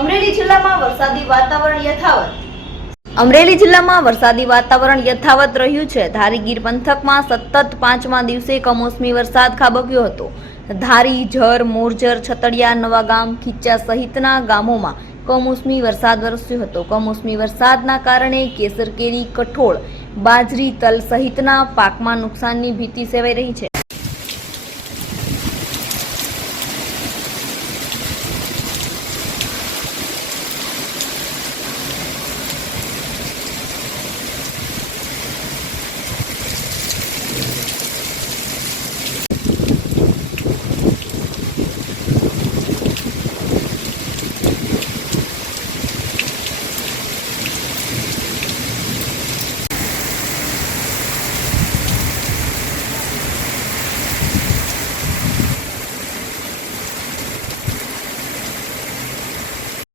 અમરેલી જિલ્લામાં વરસાદી વાતાવરણ યથાવત. અમરેલી જિલ્લામાં વરસાદી વાતાવરણ યથાવત રહ્યું છે. ધારી ગીર પંથકમાં સતત પાંચમા દિવસે કમોસમી વરસાદ ખાબક્યો હતો. ધારી, ઝર મોરજર છતડિયા, નવાગામ ખીચા સહિતના ગામોમાં કમોસમી વરસાદ વરસ્યો હતો. કમોસમી વરસાદના કારણે કેસર કેરી કઠોળ, બાજરી, તલ સહિતના પાકમાં નુકસાનની ભીતિ સેવાઈ રહી છે.